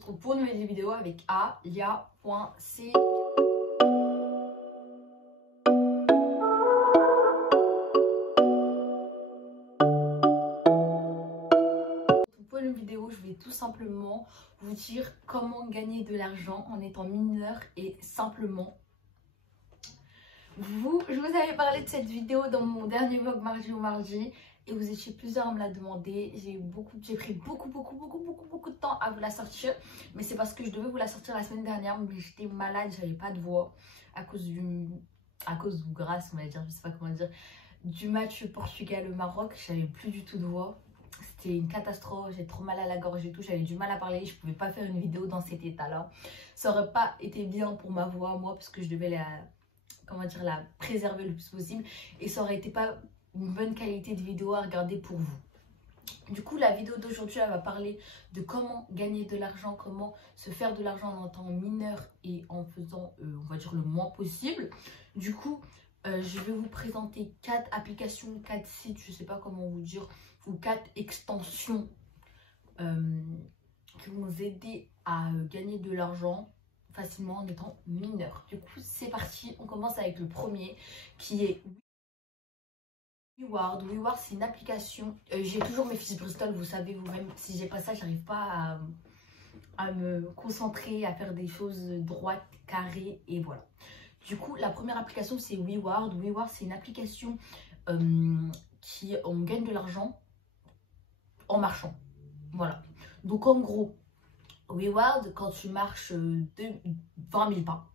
retrouve pour une nouvelle vidéo avec Alia.c. Pour une vidéo, je vais tout simplement vous dire comment gagner de l'argent en étant mineur et simplement. Je vous avais parlé de cette vidéo dans mon dernier vlog mardi ou mardi et vous étiez plusieurs à me la demander. J'ai pris beaucoup de temps à vous la sortir, mais c'est parce que je devais vous la sortir la semaine dernière, mais j'étais malade, j'avais pas de voix à cause ou grâce, on va dire, je sais pas comment dire, du match Portugal-Maroc. J'avais plus du tout de voix. C'était une catastrophe, j'ai trop mal à la gorge et tout, j'avais du mal à parler, je pouvais pas faire une vidéo dans cet état-là. Ça aurait pas été bien pour ma voix, moi, parce que je devais la préserver le plus possible et ça aurait été pas une bonne qualité de vidéo à regarder pour vous. Du coup, la vidéo d'aujourd'hui, elle va parler de comment gagner de l'argent, comment se faire de l'argent en étant mineur et en faisant, on va dire, le moins possible. Du coup, je vais vous présenter 4 applications, 4 sites, je sais pas comment vous dire, ou 4 extensions qui vont vous aider à gagner de l'argent facilement en étant mineur. Du coup, c'est parti. On commence avec le premier qui est WeWard. WeWard, c'est une application. J'ai toujours mes fiches Bristol, vous savez vous-même. Si j'ai pas ça, j'arrive pas à me concentrer, à faire des choses droites, carrées et voilà. Du coup, la première application, c'est WeWard. WeWard, c'est une application qui on gagne de l'argent en marchant. Voilà. Donc en gros, WeWard, quand tu marches 20 000 pas,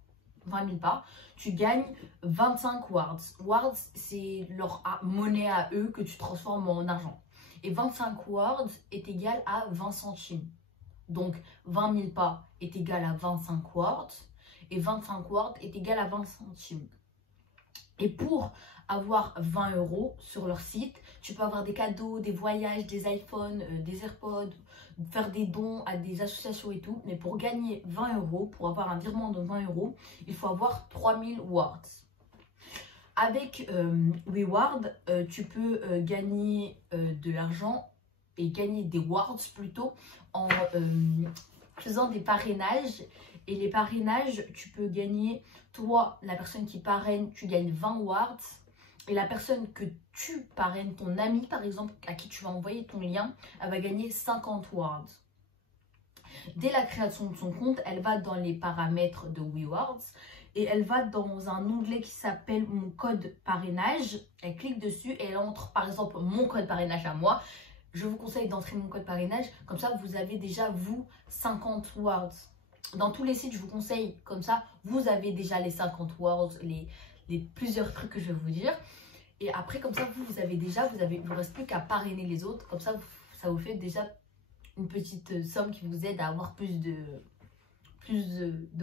tu gagnes 25 wards. Wards, c'est leur monnaie à eux que tu transformes en argent. Et 25 wards est égal à 20 centimes. Donc 20 000 pas est égal à 25 wards. Et 25 wards est égal à 20 centimes. Et pour avoir 20 € sur leur site, tu peux avoir des cadeaux, des voyages, des iPhones, des AirPods, faire des dons à des associations et tout. Mais pour gagner 20 €, pour avoir un virement de 20 €, il faut avoir 3000 wards. Avec WeWard, tu peux gagner de l'argent et gagner des wards plutôt en faisant des parrainages. Et les parrainages, tu peux gagner, toi, la personne qui parraine, tu gagnes 20 wards. Et la personne que tu parraines, ton ami par exemple, à qui tu vas envoyer ton lien, elle va gagner 50 wards. Dès la création de son compte, elle va dans les paramètres de WeWards et elle va dans un onglet qui s'appelle mon code parrainage. Elle clique dessus et elle entre par exemple mon code parrainage à moi. Je vous conseille d'entrer mon code parrainage, comme ça vous avez déjà vous 50 wards. Dans tous les sites, je vous conseille comme ça, vous avez déjà les 50 wards, les plusieurs trucs que je vais vous dire. Et après, comme ça, vous avez déjà, vous ne reste plus qu'à parrainer les autres. Comme ça, ça vous fait déjà une petite somme qui vous aide à avoir plus de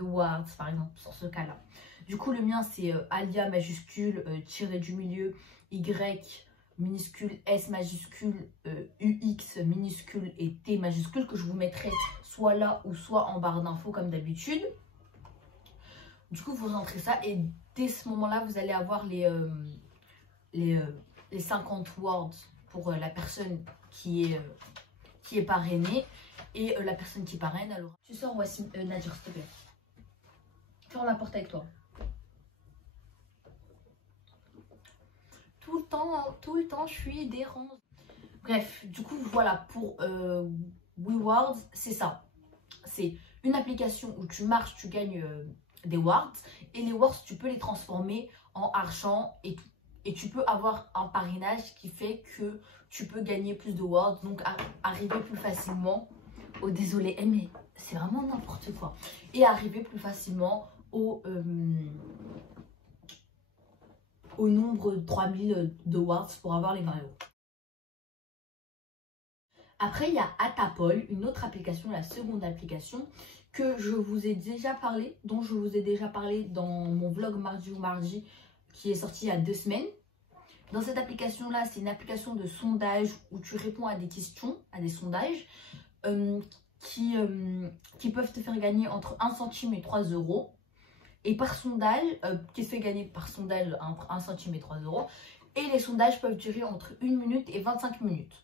wards, par exemple, sur ce cas-là. Du coup, le mien, c'est Alia majuscule, tiré du milieu, Y minuscule, S majuscule, UX minuscule et T majuscule, que je vous mettrai soit là ou soit en barre d'infos comme d'habitude. Du coup, vous rentrez ça et dès ce moment-là, vous allez avoir les 50 words pour la personne qui est parrainée. Et la personne qui parraine, alors tu sors, voici Nadir, s'il te plaît. Ferme la porte avec toi. Tout le temps, je suis dérangeante. Bref, du coup, voilà, pour WeWard, c'est ça. C'est une application où tu marches, tu gagnes des wards. Et les wards, tu peux les transformer en argent et tu peux avoir un parrainage qui fait que tu peux gagner plus de wards. Donc, arriver plus facilement. Oh, désolé, mais c'est vraiment n'importe quoi. Et arriver plus facilement au nombre de 3000 de wards pour avoir les 20 €. Après, il y a Atapol, une autre application, la seconde application, que je vous ai déjà parlé, dont je vous ai déjà parlé dans mon vlog mardi ou mardi, qui est sorti il y a 2 semaines. Dans cette application-là, c'est une application de sondage où tu réponds à des questions, à des sondages, qui peuvent te faire gagner entre 1 centime et 3 €. Et par sondage, qui se fait gagner par sondage entre 1 centime et 3 €. Et les sondages peuvent durer entre 1 minute et 25 minutes.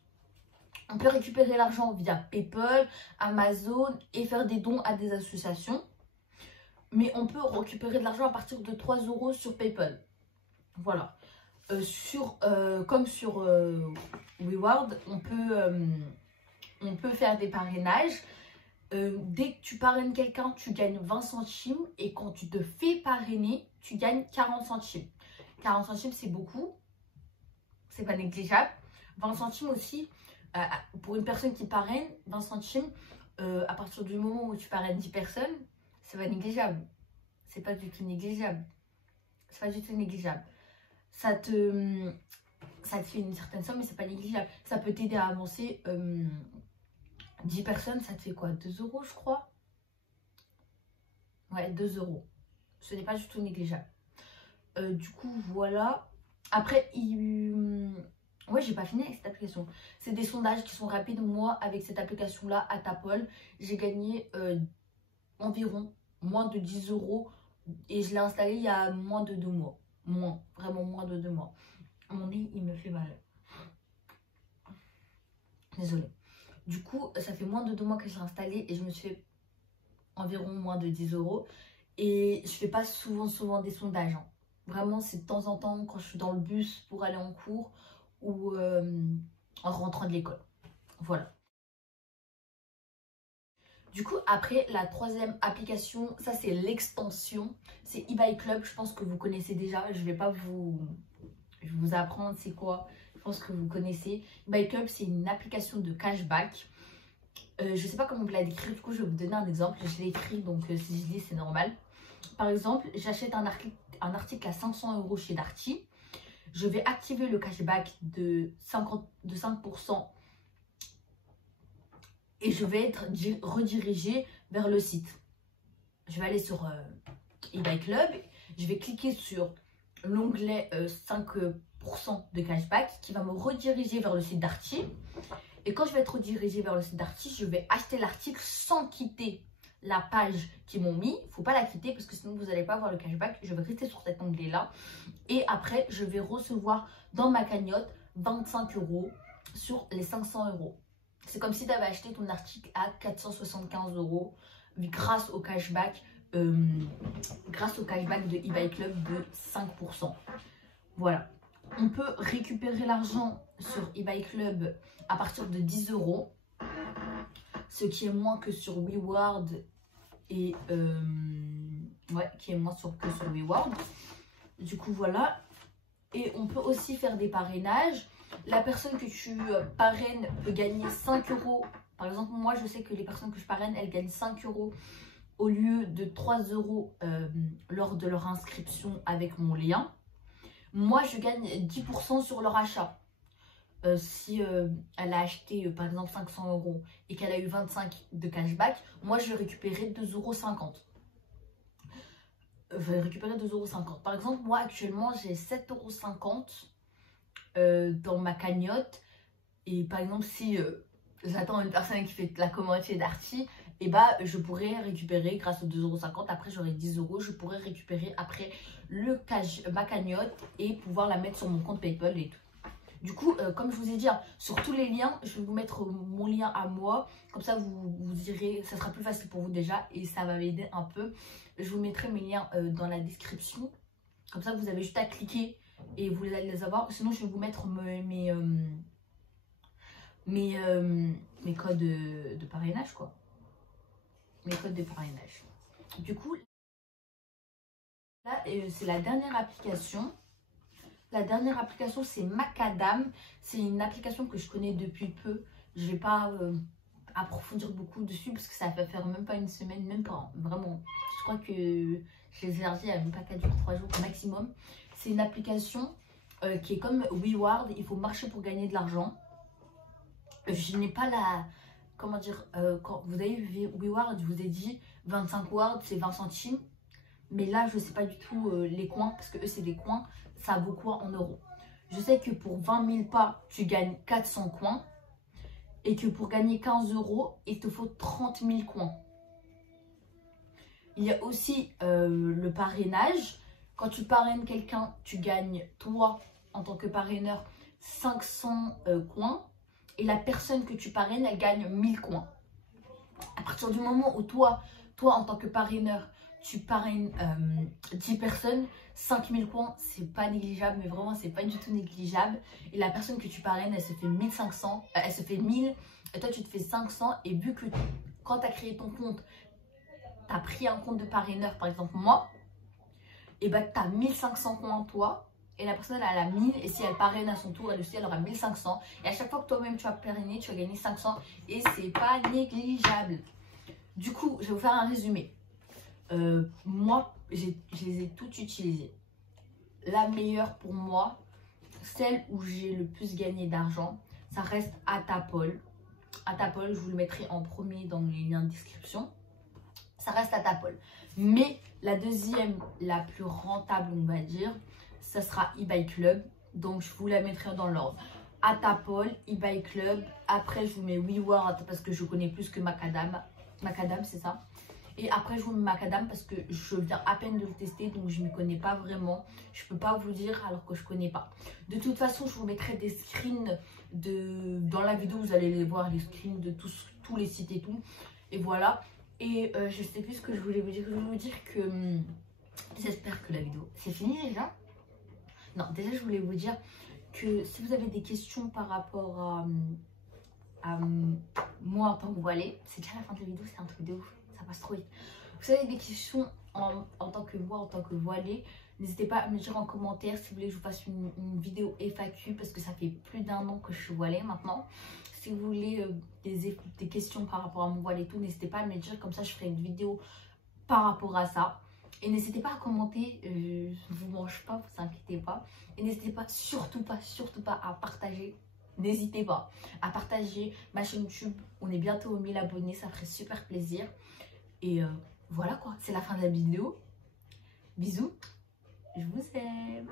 On peut récupérer l'argent via PayPal, Amazon et faire des dons à des associations. Mais on peut récupérer de l'argent à partir de 3 € sur PayPal. Voilà. Comme sur Reward, on peut faire des parrainages. Dès que tu parraines quelqu'un, tu gagnes 20 centimes. Et quand tu te fais parrainer, tu gagnes 40 centimes. 40 centimes, c'est beaucoup. C'est pas négligeable. 20 centimes aussi, pour une personne qui parraine, 20 centimes, à partir du moment où tu parraines 10 personnes, c'est pas négligeable. C'est pas du tout négligeable. C'est pas du tout négligeable. Ça te fait une certaine somme, mais c'est pas négligeable. Ça peut t'aider à avancer. 10 personnes, ça te fait quoi? 2 € je crois. Ouais, 2 €. Ce n'est pas du tout négligeable. Du coup, voilà. Après, ouais, j'ai pas fini avec cette application. C'est des sondages qui sont rapides. Moi, avec cette application-là, à Tapol, j'ai gagné environ moins de 10 € et je l'ai installé il y a moins de 2 mois. Vraiment moins de 2 mois. Mon nez, il me fait mal. Désolée. Du coup, ça fait moins de 2 mois que je l'ai installé et je me suis fait environ moins de 10 €. Et je fais pas souvent des sondages. Hein. Vraiment, c'est de temps en temps quand je suis dans le bus pour aller en cours ou en rentrant de l'école. Voilà. Du coup, après, la troisième application, ça c'est l'extension. C'est eBay Club. Je pense que vous connaissez déjà. Je vais pas vous apprendre c'est quoi. Je pense que vous connaissez. eBay Club, c'est une application de cashback. Je sais pas comment vous la décrire. Du coup, je vais vous donner un exemple. Je l'ai écrit, donc si je lis, c'est normal. Par exemple, j'achète un article à 500 € chez Darty. Je vais activer le cashback de 5% et je vais être redirigée vers le site. Je vais aller sur eBay Club. Je vais cliquer sur l'onglet 5% de cashback qui va me rediriger vers le site Darty. Et quand je vais être redirigée vers le site Darty, je vais acheter l'article sans quitter la page qu'ils m'ont mis. Il ne faut pas la quitter parce que sinon vous n'allez pas avoir le cashback. Je vais rester sur cet onglet là. Et après, je vais recevoir dans ma cagnotte 25 € sur les 500 €. C'est comme si tu avais acheté ton article à 475 € grâce au cashback de eBay Club de 5%. Voilà. On peut récupérer l'argent sur eBay Club à partir de 10 €. Ce qui est moins que sur Reward et ouais, qui est moins que sur Reward. Du coup, voilà. Et on peut aussi faire des parrainages. La personne que tu parraines peut gagner 5 €. Par exemple, moi, je sais que les personnes que je parraine, elles gagnent 5 € au lieu de 3 € lors de leur inscription avec mon lien. Moi, je gagne 10% sur leur achat. Si elle a acheté par exemple 500 € et qu'elle a eu 25 de cashback, moi je vais récupérer 2,50 €. Je vais récupérer 2,50 €. Par exemple, moi actuellement j'ai 7,50 € dans ma cagnotte. Et par exemple, si j'attends une personne qui fait la commande chez Darty, et bah je pourrais récupérer grâce aux 2,50 €. Après j'aurai 10 €. Je pourrais récupérer après ma cagnotte et pouvoir la mettre sur mon compte PayPal et tout. Du coup, comme je vous ai dit, hein, sur tous les liens, je vais vous mettre mon lien à moi. Comme ça, vous irez, ça sera plus facile pour vous déjà et ça va m'aider un peu. Je vous mettrai mes liens dans la description. Comme ça, vous avez juste à cliquer et vous allez les avoir. Sinon, je vais vous mettre mes codes de parrainage, quoi. Mes codes de parrainage. Du coup, là, c'est la dernière application. La dernière application, c'est Macadam. C'est une application que je connais depuis peu. Je ne vais pas approfondir beaucoup dessus parce que ça va faire même pas une semaine, même pas. Vraiment, je crois que je les ai élargis à même pas 4 jours, 3 jours maximum. C'est une application qui est comme Reward. Il faut marcher pour gagner de l'argent. Je n'ai pas la... Comment dire, quand vous avez vu Reward, je vous ai dit 25 Ward, c'est 20 centimes. Mais là, je ne sais pas du tout les coins parce que eux, c'est des coins. Ça vaut quoi en euros? Je sais que pour 20 000 pas, tu gagnes 400 coins. Et que pour gagner 15 €, il te faut 30 000 coins. Il y a aussi le parrainage. Quand tu parraines quelqu'un, tu gagnes, toi, en tant que parraineur, 500 coins. et la personne que tu parraines, elle gagne 1000 coins. À partir du moment où toi en tant que parraineur, tu parraines 10 personnes, 5000 points, c'est pas négligeable, mais vraiment, c'est pas du tout négligeable. Et la personne que tu parraines, elle se fait 1500, elle se fait 1000, et toi, tu te fais 500. Et vu que quand tu as créé ton compte, tu as pris un compte de parraineur, par exemple moi, et bah, tu as 1500 points toi, et la personne, elle a 1000, et si elle parraine à son tour, elle aussi, elle aura 1500. Et à chaque fois que toi-même, tu as parrainé, tu as gagné 500, et c'est pas négligeable. Du coup, je vais vous faire un résumé. Moi, je les ai toutes utilisées. La meilleure pour moi, celle où j'ai le plus gagné d'argent, ça reste Atapol. Atapol, je vous le mettrai en premier dans les liens de description. Ça reste Atapol. Mais la deuxième, la plus rentable, on va dire, ça sera eBay Club. Donc, je vous la mettrai dans l'ordre. Atapol, eBay Club. Après, je vous mets WeWorld parce que je connais plus que Macadam. Macadam, c'est ça. Et après, je vous mets Macadam parce que je viens à peine de le tester, donc je ne m'y connais pas vraiment. Je ne peux pas vous dire alors que je ne connais pas. De toute façon, je vous mettrai des screens dans la vidéo. Vous allez les voir, les screens de tous les sites et tout. Et voilà. Et je sais plus ce que je voulais vous dire. Je voulais vous dire que j'espère que la vidéo, c'est fini déjà. Non, déjà, je voulais vous dire que si vous avez des questions par rapport à moi en tant que voilée, c'est déjà la fin de la vidéo, c'est un truc de ouf. Ça passe trop vite. Vous avez des questions en tant que moi, en tant que voilée, n'hésitez pas à me dire en commentaire si vous voulez que je vous fasse une vidéo FAQ parce que ça fait plus d'1 an que je suis voilée maintenant. Si vous voulez des questions par rapport à mon voile et tout, n'hésitez pas à me dire, comme ça je ferai une vidéo par rapport à ça. Et n'hésitez pas à commenter, je ne vous mange pas, vous inquiétez pas. Et n'hésitez pas, surtout pas à partager. N'hésitez pas à partager ma chaîne YouTube. On est bientôt aux 1000 abonnés, ça ferait super plaisir. Et voilà quoi, c'est la fin de la vidéo. Bisous, je vous aime.